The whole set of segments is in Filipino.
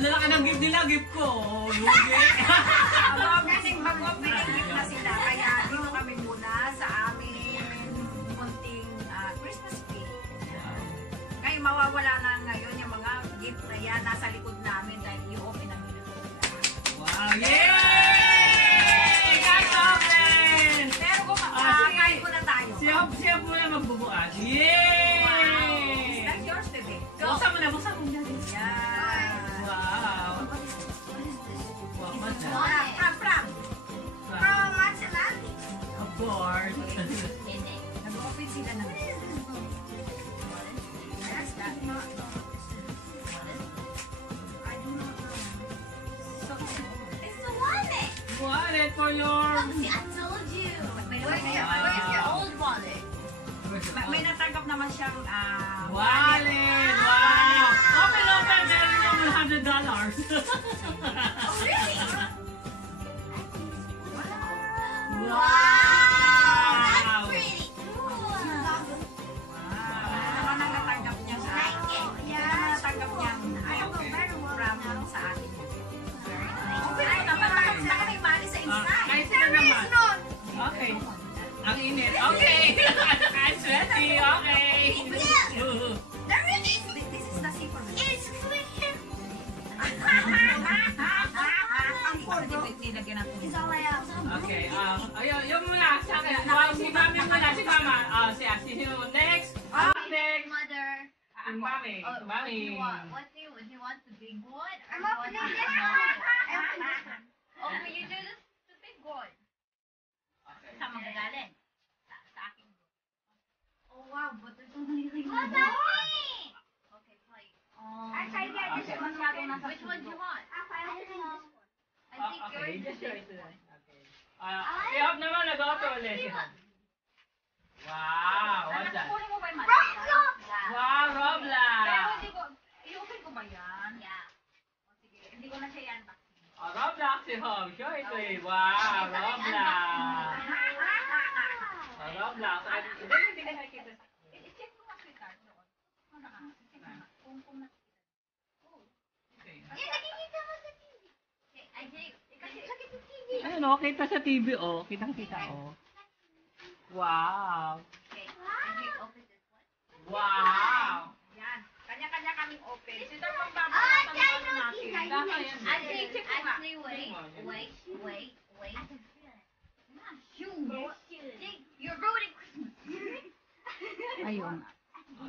Ang lalaki ng gift nila, gift ko. Lugi. Kasi mag-opening gift na sila. Kaya dito kami muna sa aming munting Christmas tree. Ngayon mawawala na ngayon yung mga gift na yan nasa likod namin dahil i-open ang nila. Wow! Yay! Guys, open! Pero kung kain ko na tayo. Siya po na magbubuas. Yay! Wow! That's yours, bebe. Go! Buksan mo na, buksan mo na. Yan. Wow! Wow, what's that? From Maserati. Of course. Nag-open sila ng Yes, that. I do not know. So, It's the wallet. Wallet for your... See, I told you. Where's Your old wallet. may natanggap naman siyang Wallet! Wow! Open, open! Meron yung $100. Oh, really? Wow! That's pretty cool. Ano nang natanggap niya sa natanggap niya from sa akin. Open mo naman, baka may money sa inside. Kahit sila naman. Okay. Ang init. Okay. I'm sweaty. Okay. There it is. This is the zipper. It's clear. Ang poor nilagyan ng tubig. It's all I have. Okay. Yung muna. Si Mami muna. Si Mama. Si next. Next. Mother. Mami. Mami. What do you want? The big one? I'm opening this one. Oh, will you do the big one? Saan magagaling? Sa akin. Oh, wow. But there's only like one. Okay, play. Which one do you want? I think Okay. yours Just is show the it to big them. one. Okay. Si Hop naman nag-auto ulit. Wow. What's that? Kunin mo ba yung money? Yeah. Wow. Roblox. Pero hindi ko, i-open ko ba yan? Yeah. O sige, hindi ko na siya yan. Roblox si Hop. Show it to him. Wow. Roblox. Roblox. Hindi ka nakikita. I-check mo nga sweetheart doon. I-check mo nga. Kung nakikita. Okay. Yung nakikita mo sa TV. Okay, I think, kasi, look at the TV. Ayun o, kita sa TV o. Kitang-kita o. Wow. Okay, I think open this one. Wow. Yan. Kanya-kanya kaming open. Sweetheart, pang babalasan na ano natin. Tama yan. Actually, wait. See, you're ruining Christmas. Ayun.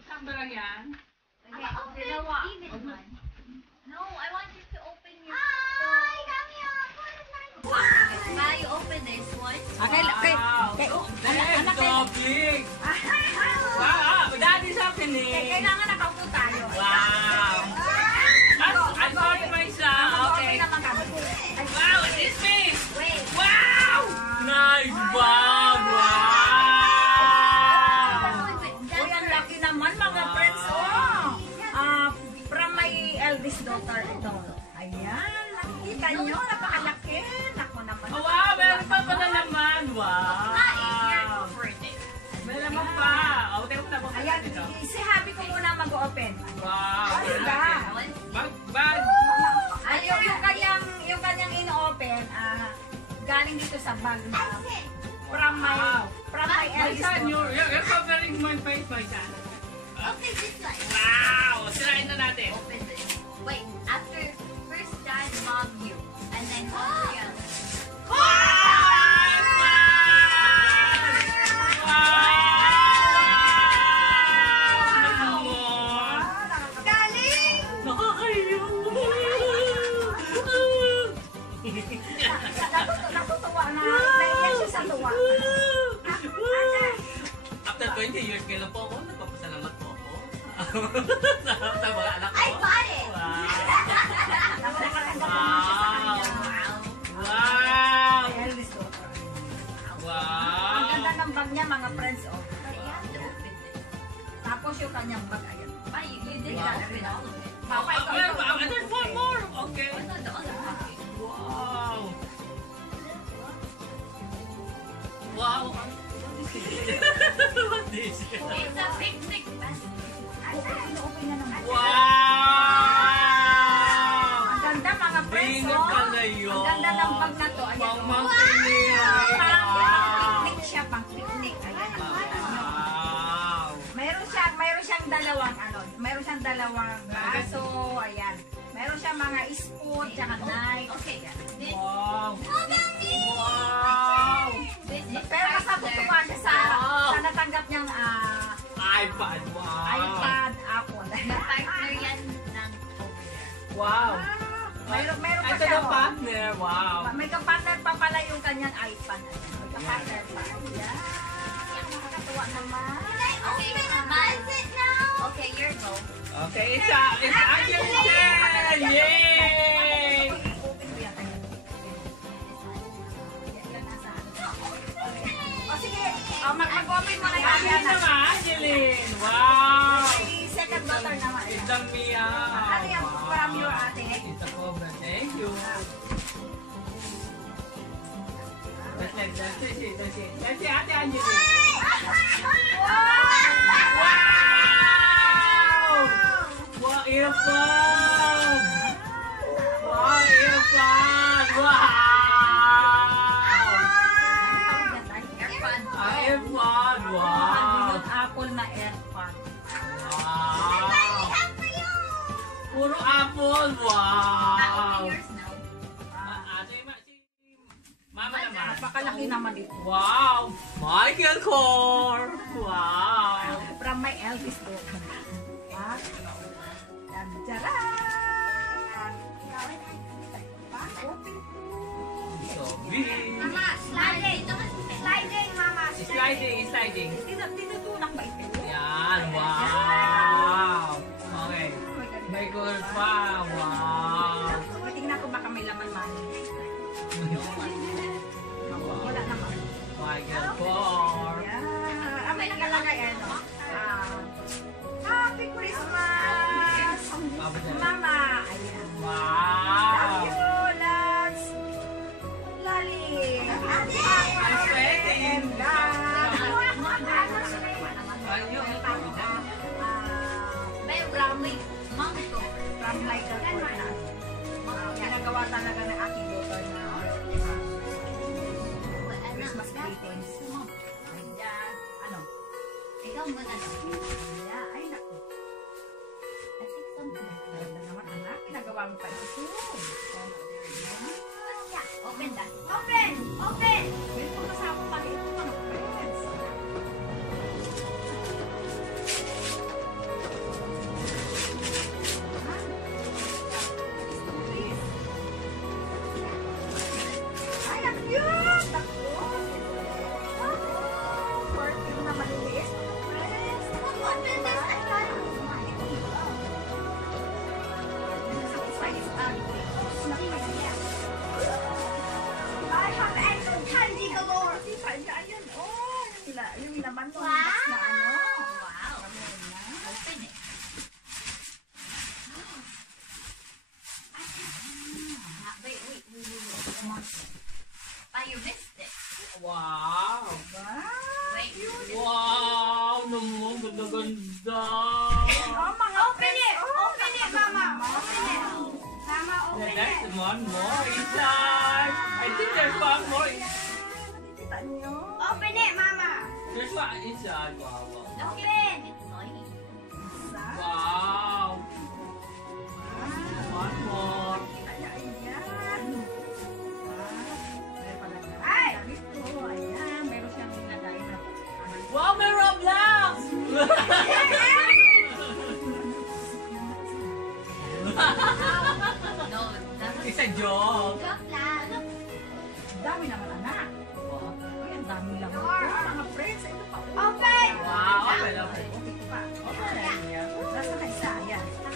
Saan ba lang yan? Okay, open even one. No, I want you to open your. Now you open this one. Okay, Wow. anak, So big. Wow. Daddy's opening. kailangan nakaupo tayo. Wow. I'm sorry myself. Okay. naman kami. Wow, it's me. Wait. Wow. Nice bag. Wow. Uy, ang laki naman mga friends. From my eldest daughter ito. Ayan, nakikita nyo, napakalaki. Naku naman. Oh, wow, meron pa pala naman. Wow. Meron naman pa. Oh, tingnan mo na buksan Ayan, ito. si Happy ko muna mag-open. Wow. Ano ba? Bag. Yung kanyang in-open, galing dito sa bag na from my My eldest son, daughter. you're covering my face, my son. Okay, this one. Wow. Sirain na natin. Open this. Wait, after first dad, mom, you, and then Andrea. Galing! Natutuwa na. Naiyak siya sa tuwa. After 20 years, kailan po ako? Nagpapasalamat po ako. Sa mga anak ko. I bought it. Wow! My eldest daughter. Ang Wow! ganda ng bag niya, mga friends. Oh. But you have to open this. Tapos yung kanyang bag, ayan. Why you did Wow. not open all of it? Papa, ikaw. There's one more! Okay. What's on the other pocket? Wow! Wow! What is this? It's a picnic basket. Open na naman. Wow! Ang ayan. Pang Oh. mountaineering. Pang Wow. picnic siya, pang picnic. Ayan, nakita niyo. Wow. Meron siyang dalawang braso, ayan. Meron siyang mga spoon, tsaka knife. Okay. This, Wow. Wow. this is Pero kasabot-tuwa siya sa natanggap niyang iPad. Wow. iPad, Apple. partner yan ng Tobler. Wow. Meron pa Ito siya. na partner. Wow. May kapartner pa pala yung kanyang iPad. May kapartner pa. Ayan. Nakakatuwa naman. Okay, Mama. Okay, your go. Okay, it's Angel's turn! Yay! Open mo yan. Yan nasa ano. O sige, mag-open mo na yan. Angelin naman, Angelin! Wow! May second daughter naman. It's a Mia. Ano yan? From your ate. It's a cobra. Thank you. That's it. That's it, Ate Angelin. Wow! Wow, earphone! Wow, earphone! Wow! Airpod. Earphone! Wow! Apple na airpod. Wow! Puro apple! Wow! Yours now. Mama naman. Napakalaki naman ito. Wow! Michael Kors! Wow! From my Elvis book. Ha? Tadjaran! Open. So big! Mama, sliding. Sliding, Mama. Sliding. Tinutulak ba ito? Yan! Wow! Okay. May gold pa! Wow! Tingnan ko baka may laman man. Wala naman. Michael Kors! Yeah. May nakalagay ano. Happy Christmas! Mama! Ayan. Wow! Love you, loves! Lali! Exciting! May Bramley. Mom, go. From Michael Kors. Ginagawa talaga ng aking daughter na Christmas greetings. Ayan. Ano? Ikaw muna na. Ayan. Ay, naku. I think something. Ganda naman, anak. Ginagawa mo pa ito. Yeah, open that. Open! Open! May pagkasama pa ito, mga friends. Ay, ang cute! Naku! Perfume na maliit. Friends, Open this. I got it. I have extra candy galore. Ayan, oh. Yung laman mo. Wow! Na ano. Wow. Open it. Wait. Come on. Oh, you missed it. Wow! Wow. Wait. Wow! Naman, ganda-ganda! Oh, mga Open it! Open it, Mama! Open it! Mama, open Yeah, there's it! one more inside! I think there's one more Nakikita niyo? Open it, Mama! There's one inside. Wow! Open! It's noisy. Isa. Wow! One more! Ayan. Meron pala na. Ay! Ito, ayan. Meron siyang nilagay na. Wow, may Roblox! No, that's It's a joke! joke lang. Dami naman, anak. Wow! Uy, ang dami lang. Mga friends, ito pa. Open! Wow! Okay. Okay pa. Okay. Nasa na isa, ayan. This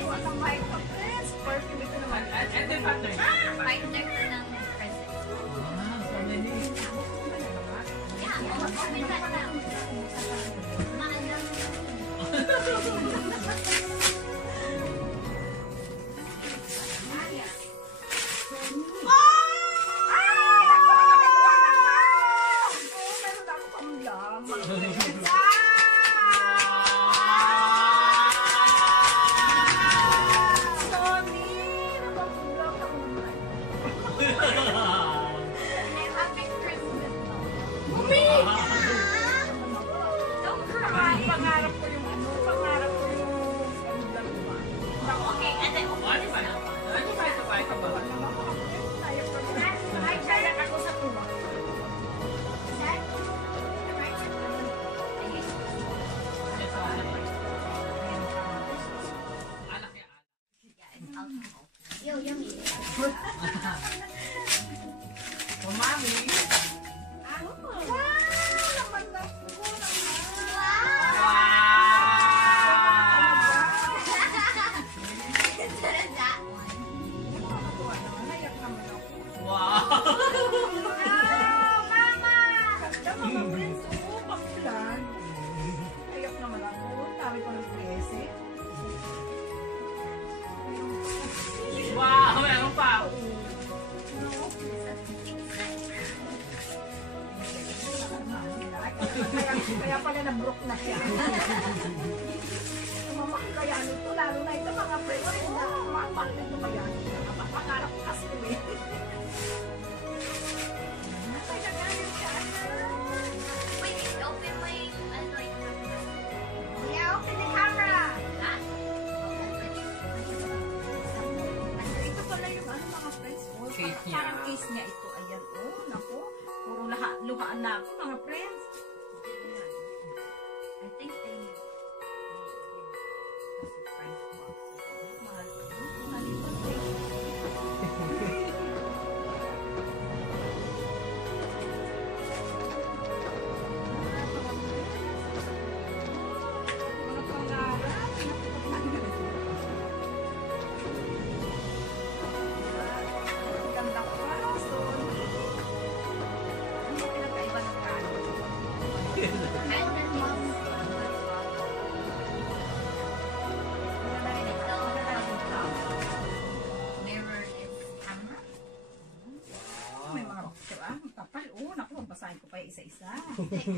is Ang white pa, friends. Perfume ito naman. And the partner. partner ko ng present. Wow, so many. Yeah, open that now. Wow! Kaya pala na-broke na siya. Mamahal kaya nito, lalo na ito mga friends. Mamahal nito kaya nito. Pangarap ko kasi eh. Ay, nagalit siya. Wait, open my, ano, Yeah, open the camera. Ito pala yung ano mga friends. Oh, Case niya. parang case niya ito. Ayan, oh, naku. Puro luhaan na ako mga friends. Ayan. I think they need kasi French box. Mahal ko. Mahal ko. Mga pangarap. Ang ganda ko pa. So, ano yung pinagkaiba ng kano? mirror is camera. May mga picture. Ang kapal. Oo, naku, magbasahin ko pa yung isa-isa.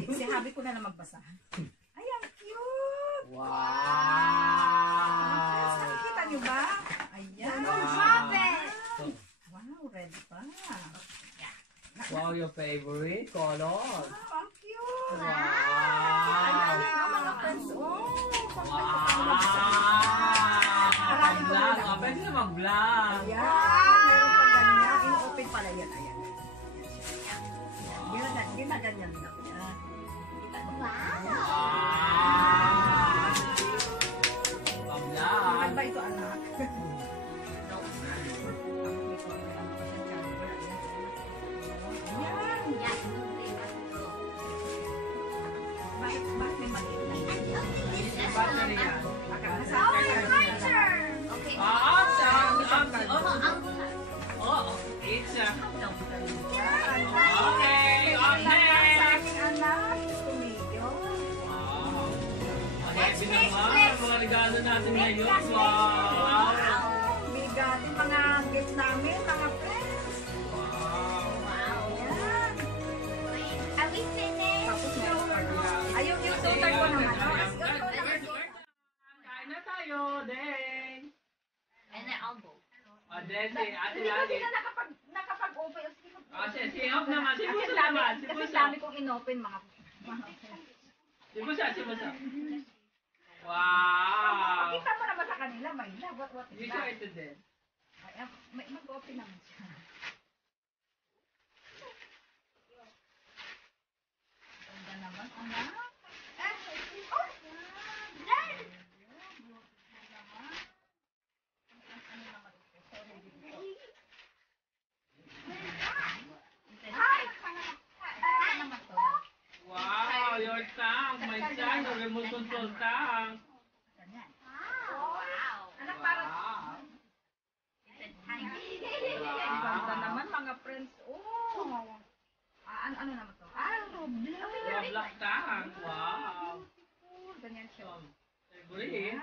Si Habi ko na lang magbasa. Ay, ang cute! Wow! Nakikita niyo ba? Ayan. Drop it! Wow, red pa. Wow, your favorite color. Wow, ang cute! Wow! Ayan, mga friends. Oh, Wow! Maraming Vlog. kulang. Oh, pwede na mag-vlog. Ayan, meron pa ganyan. In-open pala yan. Ayan. Ginaganyan lang yan. Kita niyo. Wow! Pag-vlog. Mahal ba ito, anak? Ayan. Yeah, they have to go. Bakit may maliit na yan? Battery yan. Nasa Oh, it's my turn! Okay. Oh, it's a... Ayan. Okay, up Sa next. aking anak, tumiyo. Wow. Ang happy naman. Mga regalo natin ngayon. Wow. Bigatin mga gifts namin, mga friends. Wow. Ayan. Are we finished? Tapos meron pa na. Ayun yung tutor ko naman. Kain na tayo, Den. And then I'll go. Den, si Ate Hindi ko Lali. sila nakapag-open. Si Hop naman. Si Buso Kasi naman. Si kasi Buso. dami kong in-open mga Si Buso. Wow. Kita mo naman sa kanila, may love. What is Hindi siya that? ito din. Ay, mag-open naman siya. Ganda naman, anak. Wow, your tank. My tank. Your remote control tank. Wow. Anak, parang Wow. It's a tiny. ganda naman mga friends. Oh. Ano naman to? Roblox tank. Wow. Ganyan siya. Favorite.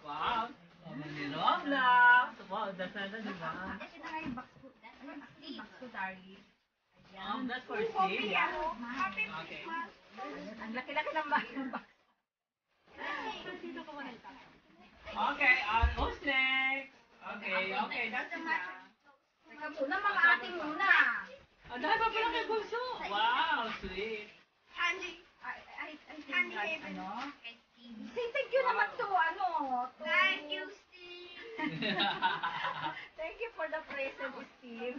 Wow. Ni Roblox. Wow, that's na di ba? Ito na yung box ko. Box ko, Dari. That's for Steve. Yeah. Okay. Ang laki-laki ng box. Okay, who's next? Okay, that's it na. Teka muna, mga ating muna. Ang dami pa pala kay Bunso. Wow, sweet. I think that, ano? Say thank you naman to, ano? Thank you, Steve. Thank you for the present, Steve.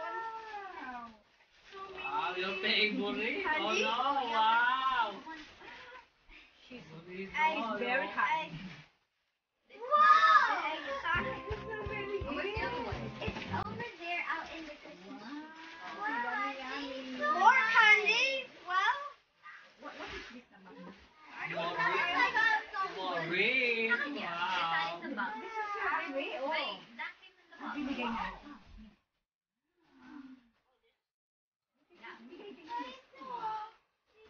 Wow. Wow, your favorite. Oh no, wow. She's Oh, very no. happy. Wow! It's so very It's over there out in the kitchen. Yummy. More candy? Wow. What is this naman? Maureen. Wow. It's in the box. This is your baby. Oh. Wait, that came in the box. Binigay niya.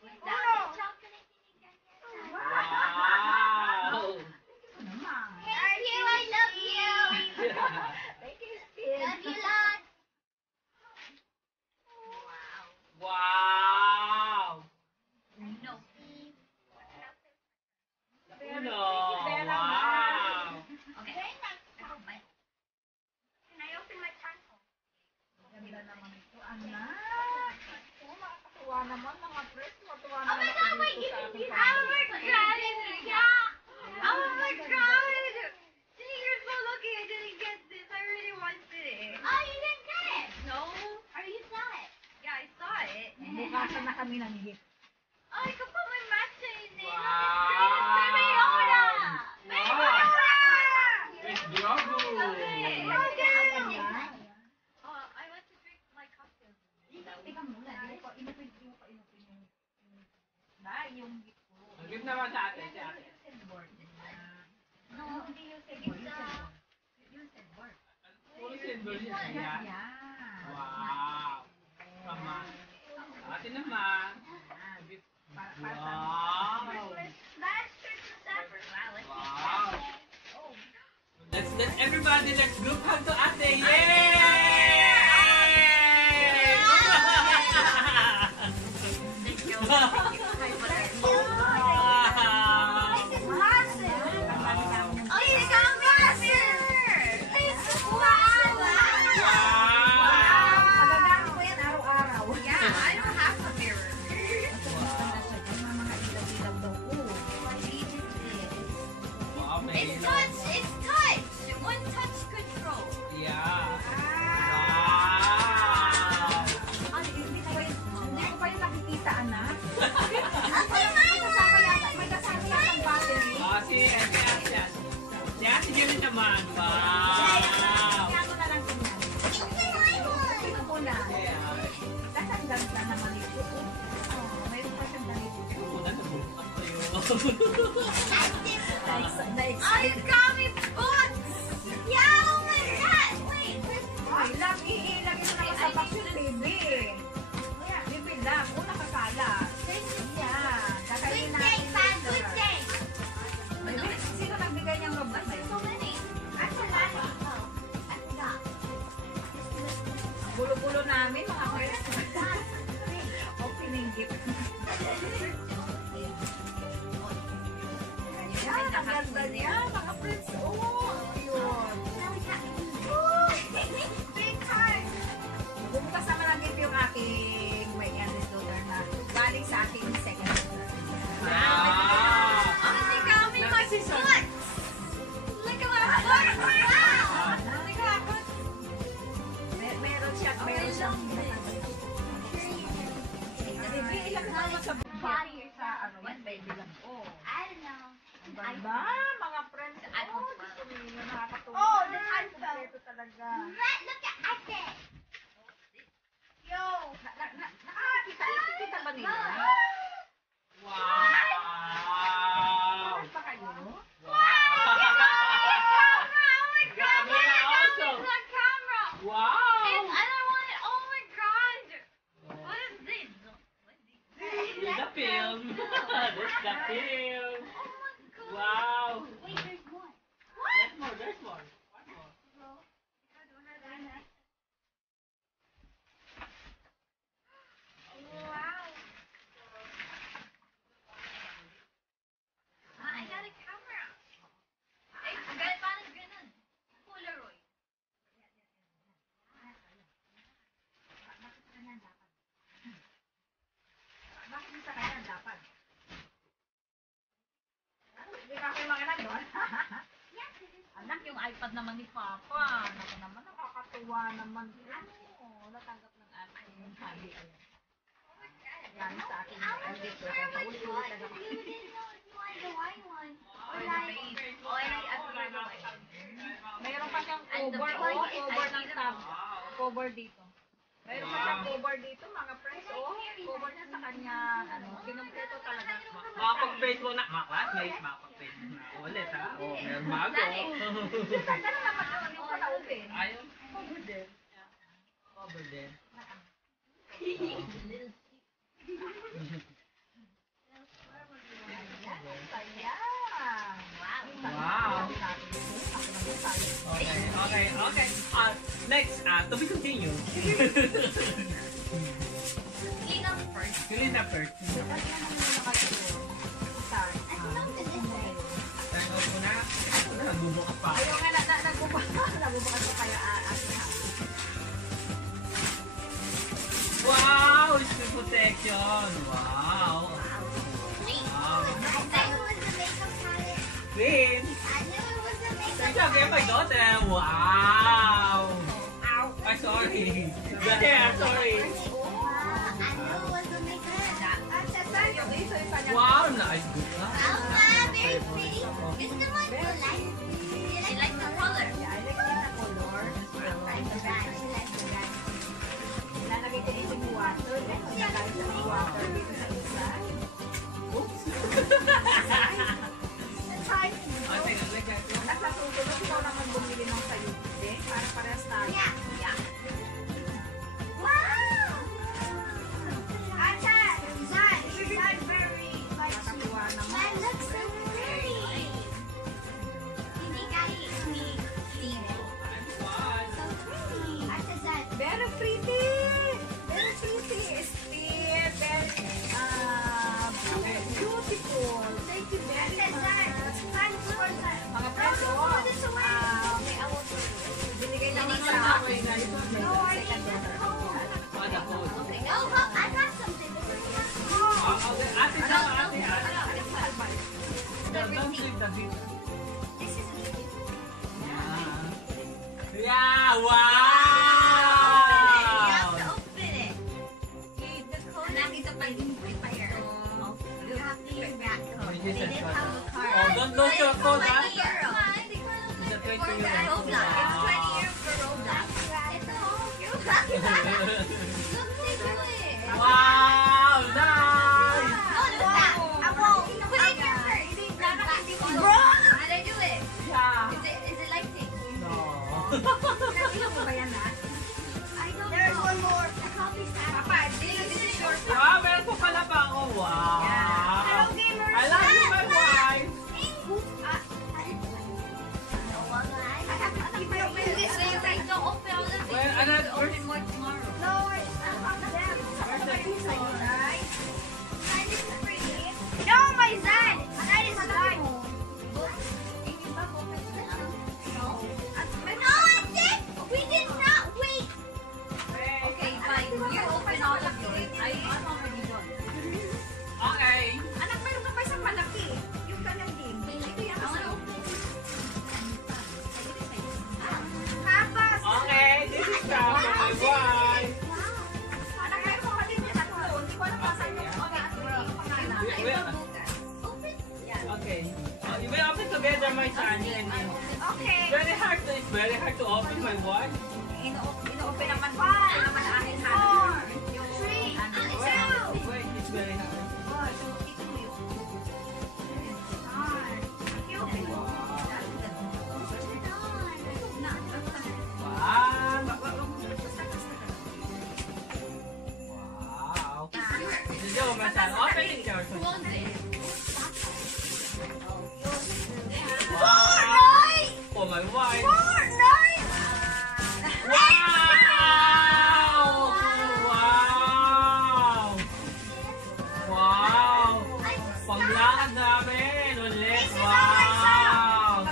Wait, that's chocolate Wow. Naman. Thank you, I love you. Thank you, Steve. Love you, lot. Wow. Wow. mga friends, matuwa Oh naman my ako God, wait, dito sa ating oh my God, yeah. Oh my God. Jenny, you're so lucky I didn't get this. I really wanted it. Oh, you didn't get it? No. Or you saw it? Yeah, I saw it. Bukasan na kami ng gift. Oh, I can put my matcha in it. Wow. Look, it's green. Baby Yoda. Baby Wow. Yoda. It's Grogu. Love it. Oh, I want to drink my cocktail. Teka muna, hindi ko pa inupin yung yung gift ko. Give naman sa ate, si ate. No, hindi yung silver. Full silver siya. Yan. Yeah. Wow. Tama. Ate naman. Wow. That's just a separate. Wow, let's Wow. Oh. Let's everybody, let's group hug to ate. Yay! Oh, you got massive! Wow! Magagamit ko yan araw-araw. Yeah, I don't have a mirror. Mga ilaw-ilaw daw ko. Wow, It's baby. touch! It's touch! One touch control. Yeah. Wow. Ay, hindi ko pa yung nakikita, anak. Okay, my May kasama yata ang battery. Si ate. Si ate Julie naman. Wow. Kaya ko na lang tingnan. Tingnan ko na. Yeah. Kasi ang ganda naman ito. Oh, mayroon pa siyang ganito. Una na bukas ko yun. Oh, you got me books! Yeah, oh my God! Wait, Ay, ilagay mo naman sa box yung baby. Baby lang, una kasala. Yan. Kakainin good day, natin. man, good day! Baby, sino nagbigay niyang robot na So many. That's a lot. Oh, I forgot. Gulo-gulo namin, mga friends. Opening gift. Yan, ang ganda niya, mga friends. Oh, yun. Big card. Bumukas naman ang gift yung aking my eldest daughter na galing sa aking second daughter. Wow. Oh, they got me my books! Look at my books! Wow! Meron siyang Baby, ilang naman sa body sa ano yan, baby lang. Oh. I don't know. Ganda, mga friends. Oh, gusto niyo, nakakatuwa. Oh, the iPhone. Ito talaga. Look at iPad. Yo. Nakakita ba nila? Wow. Parang pa kayo? Camera also. Wow. There's the film. There's the film. Wow. There's more. There's more. One more. I got a camera. Ay, parang ganun. Polaroid. Bakit yung sa kanya dapat? Hindi ka kayo makinig doon. Anak, yung iPad naman ni Papa. Naku naman, nakakatuwa naman. Ano, natanggap ng ating hobby. Yan sa akin. Eldest daughter. Paulit-ulit na ako. You didn't know if you wanted the white one. Or like, Mayroon pa siyang And the cover. big Oh, one is cover I ng see tab. them. Cover dito. Mayroon pa siyang cover dito, mga friends. Oh, cover niya sa kanya. Ano, kinumpleto talaga. Makapag-Facebook na. Mga classmates, makapag-Facebook na. Ulit ha. Oh, meron bago. Ganda naman yun. Yung pala-open. Ayun. Cover din. Cover din. Wow. Okay. Next, to be continued. clean up first. Clean up first. Turn off mo na. Nagbubukas pa. Ayaw nga, nagbubukas ko kaya aking Wow! It's the protect. Congratulations! Wow! Green. Wow. I knew it was the makeup palette. Green! I knew it was the makeup Good job, my daughter! Wow! I'm sorry. The hair, sorry. I knew it was the makeup. Wow, nice. Good Oh, job. wow, very pretty. This the one you like. You like the color. Yeah, I like the color. Like the brand. You like the brand. Lalagay ko yung water. Meron na tayo sa water dito sa isa. Oops. Try. Okay, like that. Nasa susunod, ikaw naman bumili ng sayo. Okay? Para parehas tayo. Yeah. Yeah. Wow. Acha, Zan, you're not very like Nakatuwa naman. mine looks so pretty. Hindi kahit hindi sino. So pretty. Acha, Zan. Very pretty! Very pretty! Still, very beautiful. Thank you very Acha, much. Zan. Thanks for that. Mga friends, No, oh, this away. may award ko. Binigay naman sa akin na ito. No, I need Second the daughter. cone. Oh, the code. Okay. Oh, look, I got something. This is my cone. Oh, okay. Ate, ate. Don't click the video. This is a Yeah, You wow! have to open it. The code nakita pa yung prepare. You have to use that code. They didn't have a card. Oh, don't lose your code, It's ha? 20 euro. It's a 20 For euro. Roblox. It's 20 euro for Roblox. It's a whole Look, they do it. Wow, nice! No, do that. I won't. Put it in your purse. Bro! How do I do it? Yeah. Is it like this? No. Nakita mo ba yan, ha? I don't There's know. One more. I copy that. Papa, this is your Wow, meron pa pala pa ako. Wow! Hello, gamers. I love you, my wife! I have to keep my open this so you guys don't open all the things. Well, You another have to open more tomorrow. No, I'm on them. Where's the pizza? Right? Mine is pretty. No, my Zan. That is Zan. No, I did. We did not wait. Okay, fine. You open all of yours. I'm already done. Okay. Anak, meron ka pa isang malaki. Yung kanyang din. Ito yan sa Papa. Okay, this is from my wife. Anak, meron ka pa din yung tatlo. Hindi ko alam kung saan yung pangalan. Open. Okay. Oh, you will open together my channel and then Okay. it's very hard to open my wife. Ino-open naman ko. Ito naman akin Four. Yung Three. ano. Two. Wait, it's very hard. Oh, so ito mo yun. Wow. Wow. Did you open that? Open it yours. Wow. For my wife. Wow! Wow! Wow! Panglakad namin ulit. Wow!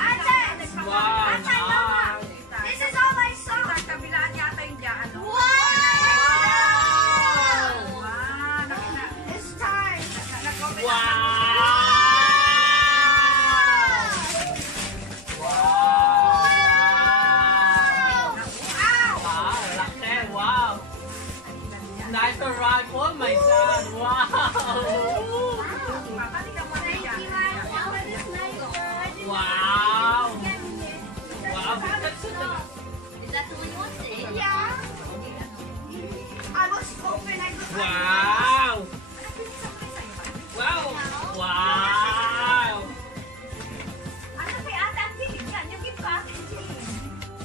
Wow! Nice. This is all I saw. Sa kabilaan yata yung dyan. Ano? Wow! Wow! Nakina- It's time. Nag-open Wow! Wow! Wow! Laki! Wow! Nice to run for my son! Wow! Papa, tingnan mo na Thank yan. you, Wow, that is nice. Wow! Get me. Wow! That's so Is that the one you wanted? Yeah. I was hoping I could Wow! Wow! Wow! Ano kay Ate ang tinignan? Yung gift ko Ate Jean.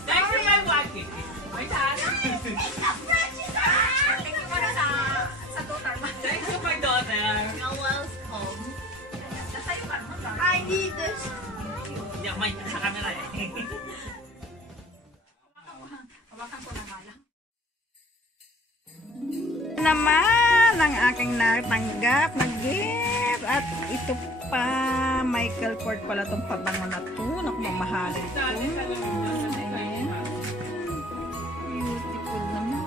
Thank you, my wife. My son. It's a precious. Thank you para sa daughter mo. Thank you, my daughter. You're welcome. Nasa'yo ka naman ba? I need this. Hindi ako may sa camera eh. Hawakan ko na mala. Naman ang aking natanggap na gift. At ito pa, Michael Kors pala itong pabango na ito. Naku, mamahalin ito. Ayan. Beautiful naman.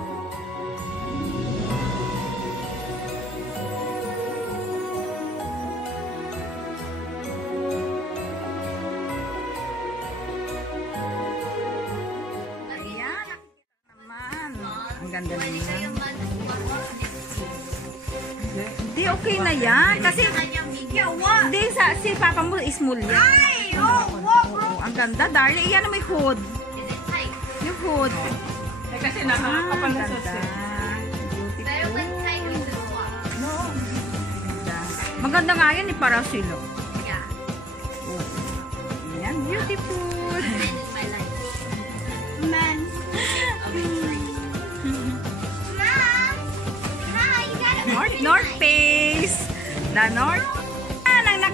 ganda Pwede naman. kayo Hindi, okay na yan. Kasi, kanyang video. What? hindi, si papa mo is small yan. Ay! Oh, what, bro? Oo, ang ganda, darling. Yan may hood. Is it tight? Yung hood. Eh kasi Ah, nakakapal na ganda. susi. Pero Beautiful. when tight, we should swap. Ganda. Maganda nga yan, para sila. Yeah. Yan, beautiful. Men in my life. Men. Mom! Hi, you gotta North Face. The North.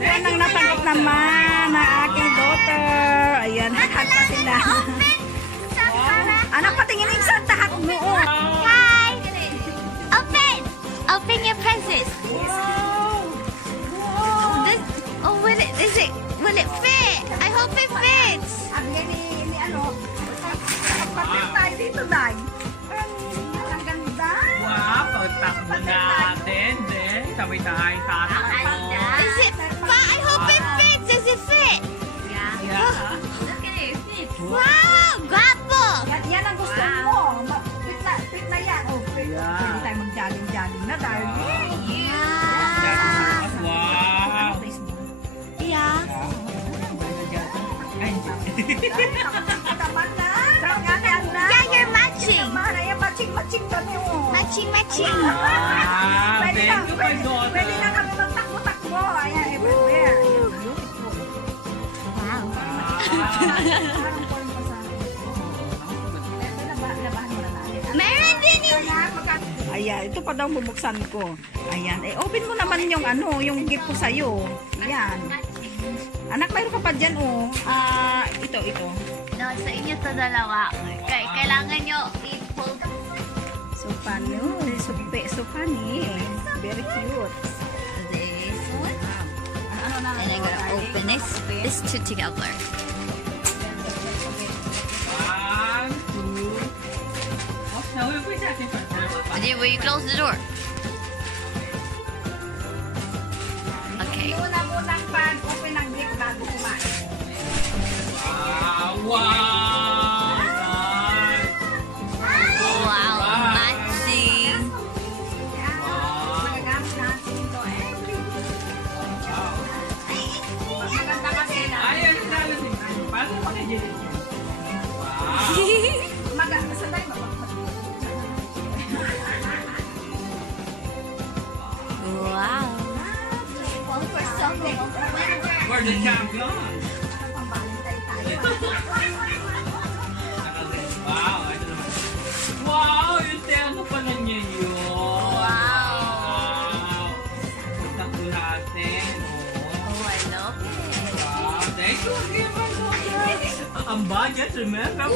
Nang natanggap naman ng aking daughter. Ayan, hag pa sila. Anak, patingin yung isang tahat mo. Oh. Hi! Open! Open your present. Will it fit? I hope it fits. Agyan ni ano. Pagpatil tayo dito, Day. Ang ganda. Wow, pagtakbo natin. Sabay tayo tatakbo. Is it? I hope it fits. Does it fit? Yeah. Yeah. Look at it. It fits. Wow! Guapo! Yan ang gusto mo. Fit na yan. Oh, fit. Yeah. Pwede tayo mag-jogging na, darling. Yeah. Wow. Yeah. Naman na. Naman na. Yeah, you're matching. Mahal, ayan, matching kami, oh. Matching, matching. Wow. Pwede na, Thank you, my daughter. pwede na kami magtakbo-takbo. Ayan, everywhere. Ayan, beautiful. Wow. Parang porn pa sa akin. Ito, labahan mo na natin. Meron din yung... Ayan, ito pa daw bubuksan ko. Ayan, open mo naman yung ano, yung gift ko sa'yo. Ayan. Anak, mayroon ka pa dyan, oh. Ito. No, sa inyo to dalawa. Kailangan nyo i-fold. So funny. So funny. Very cute. This one. Ano na And I'm gonna open this two together. 1, 2. Oh, no, wait a second. Will you close the door? Okay. Unang pag-open ng gift bago kumain. Wow. Wow, matching. Magagamit natin ito. Maganda kasi na. Ayun, lalabing. Paano pa kayo dyan? Wow. Sandali, Wow. One for something. We're the champion. Wow, ito naman. Wow, yung ano pala niya yun. Wow. Takbo natin. Oh, I love it. Wow, thank you again, my daughter. Ang budget, remember?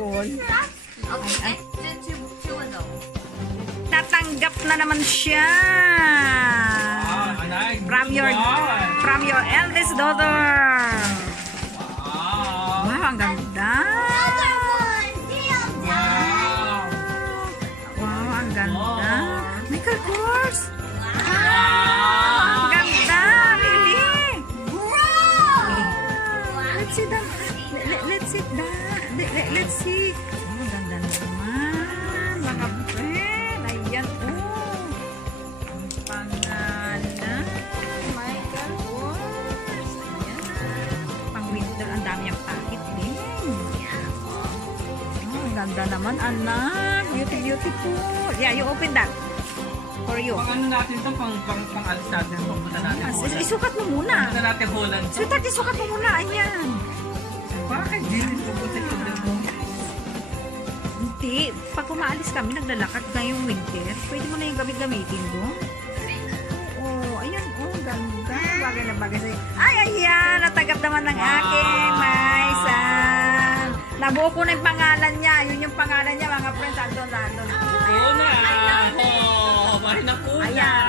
beautiful. Okay, let's do two of those. Natanggap na naman siya. Anak. From your eldest daughter. Wow. Wow, ang ganda. Wow, ang ganda. Michael Kors. Ang ganda, really. Let's see that. Let's see that. Let's see. Oh, ang ganda naman. Mga friend. Ayan, oh. Ang pangalan. Michael Kors. Ayan. Pang winter, ang dami ang packet din. Oh, ang ganda naman, anak. Beautiful. Yeah, you open that. For you. Pang ano natin to, pang alis natin, pagpunta natin Holland. Isukat mo muna. Pagpunta natin Holland. Sweetheart, isukat mo muna. Ayan. Bakit dito pupunta yung ulit mo? Hindi. Pag umaalis kami, naglalakad ngayong winter, pwede mo na yung gamitin doon. Oo. Ayan. Oh, ganda. Bagay na bagay sa'yo. Ay, ayan. Natanggap naman ng aking Maisan. Nabuo ko na yung pangalan niya. Yun yung pangalan niya, mga friends. Andon. Una! Oh, mahal na kuna.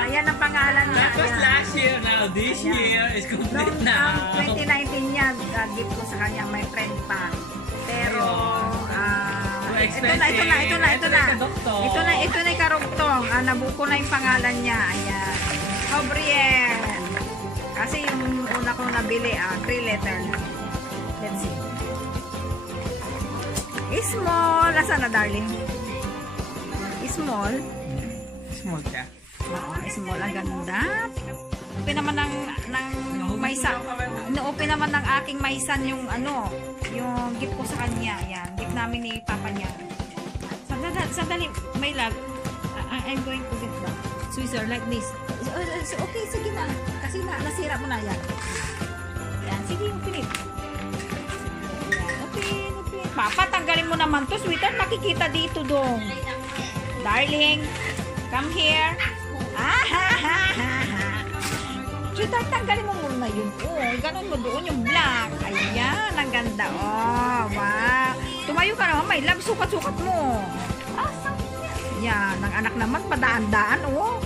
Ayan ang pangalan niya. That was Ayan. last year now. This year is complete now. Noong 2019 niya, gift ko sa kanya, my friend pa. Pero, ito na. Ito na yung karugtong. Nabuko na yung pangalan niya. Ayan. Gabriel. Kasi yung una kong nabili, 3 letter na. Let's see. Small. Nasaan na, darling? Small. Small siya. Oo, small. Ang ganda. Open naman ng Maisan. Open naman ng aking Maisan yung yung gift ko sa kanya. Yan. Gift namin ni Papa niya. Sandali. My love. I'm going to get that. Swisser like this. Okay, sige na. Kasi nasira mo na yan. Yan. Sige, open it. Yan. Open. Papa, tanggalin mo naman to. Sweetheart, nakikita dito dong. Darling, come here. Sweetheart, tanggalin mo muna yun. Oh, ganun mo doon yung black. Ayan, ang ganda. Oh, wow. Tumayo ka naman, my love. Sukat-sukat mo. Yan, ang anak naman, padaan-daan, oh.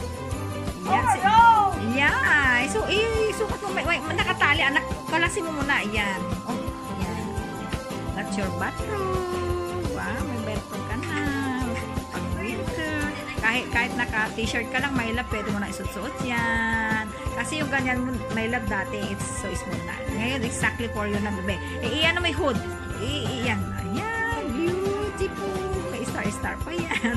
Yan. So, sukat mo. May nakatali, anak. Kalasin mo muna. Yan. Oh, yan. That's your bathroom. Wow, may bathroom ka na. Kahit naka-t-shirt ka lang, my love, pwede mo na isuot-suot yan. Kasi yung ganyan mo, my love, dati, it's so small na. Ngayon, exactly for you na bebe. Iyan na may hood. Iyan. Ayan, beautiful. May star-star pa yan.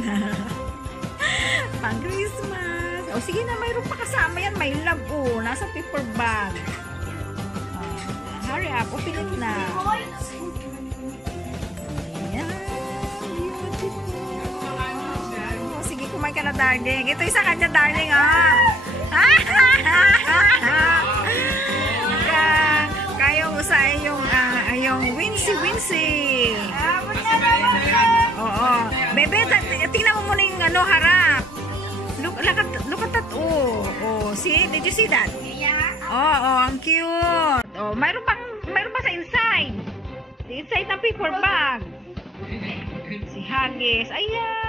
Pang Christmas. O, sige na, mayroon pa kasama yan, my love. O, nasa paper bag. Hurry up, open it na. Kumain ka na, darling. Ito isa kanya, darling, Kayong usahin yung Wincy. Oo. Bebe, tingnan mo muna yung harap. Look at that. Oh. See? Did you see that? Oo, ang cute. Oh, mayroon pa sa inside. Inside ng paper bag. Si Haggis. Ayan.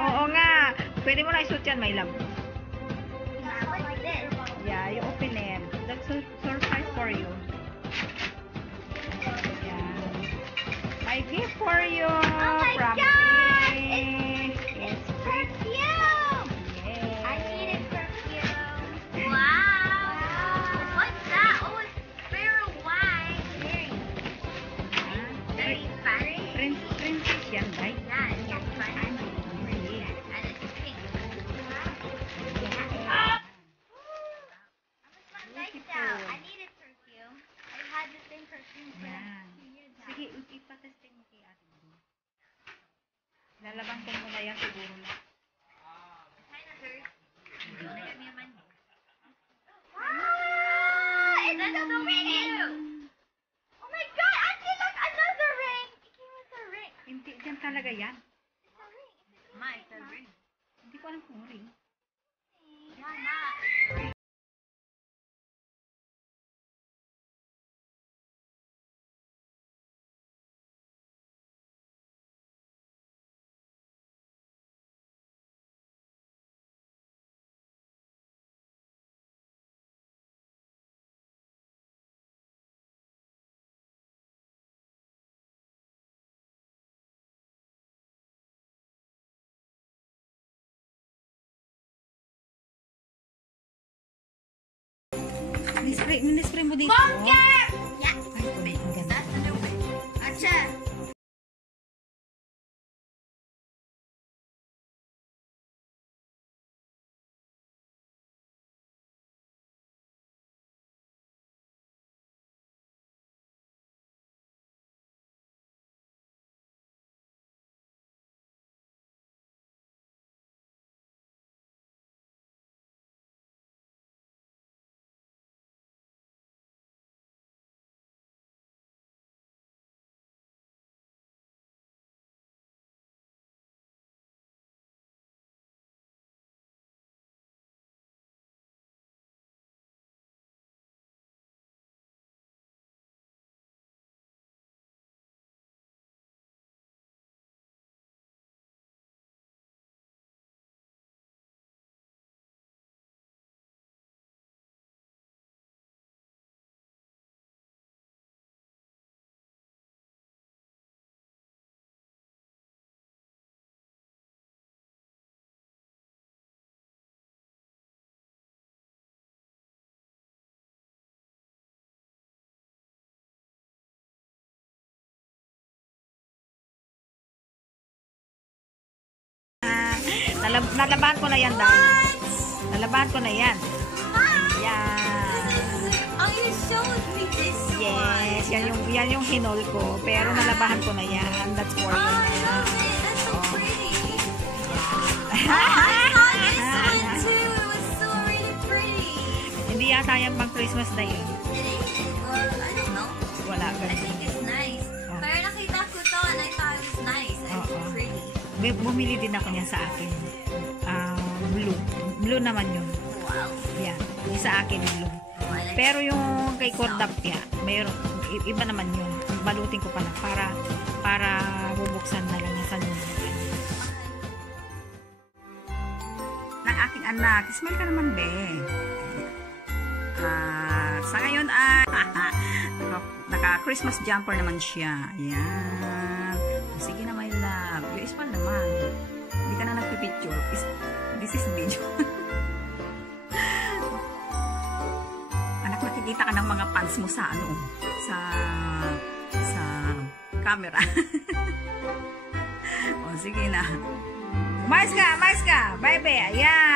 Oo nga. Pwede mo na isuot yan, my love. Yeah, you open it. That's a surprise for you. Yeah. My gift for you. Oh my from God! me. It's perfume! Yeah. I needed perfume. Wow! What's that? Oh, it's very white. Very fun. Princess yan, right? Yeah, it's fun. And it's pink. Yeah. I'm like that. I needed perfume. I had the same perfume for Yan. 2 years now. Sige, ipatesting mo kay ate. Lalaban ko muna yan siguro na. Kind of hurts. Wow! It's another ring! Oh my God! Auntie, look! Another ring! It came with a ring. Hindi, dyan talaga yan. It's a ring. Ma, it's a ring. Hindi ko alam kung ring. Yeah, ma. Nispray mo dito. Bunker! Yeah. Ay, ang ganda. That's the new way. Acha. Nalabahan ko na yan, dahil. Nalabahan ko na yan. Yan. Oh, you showed me this one. Yes, yan yung hinol ko. Pero nalabahan ko na yan. That's for Oh, you. I love it. That's so pretty. Oh, I saw this one too. It was so really pretty. Hindi yata yan pang Christmas na yun. It is? Or, I don't know. Wala. I think it's nice. Oh. Pero nakita ko to and I thought it was nice and pretty. Bumili din ako niya sa akin. Blue. Blue naman yun. Wow. Yan. Yung sa akin blue. Oh, I like Pero yung kay Kordapia, mayroon, iba naman yun. Balutin ko pa na para bubuksan na lang yung sa nung. Ng aking anak. Smile ka naman, be. Sa ngayon ay naka-Christmas jumper naman siya. Ayan. Sige na, my love. Yung smile naman. Hindi ka na nagpipicture. This is video. Anak, nakikita ka ng mga pants mo sa ano, sa camera. O, sige na. Mais ka. Bye, be. Ayan.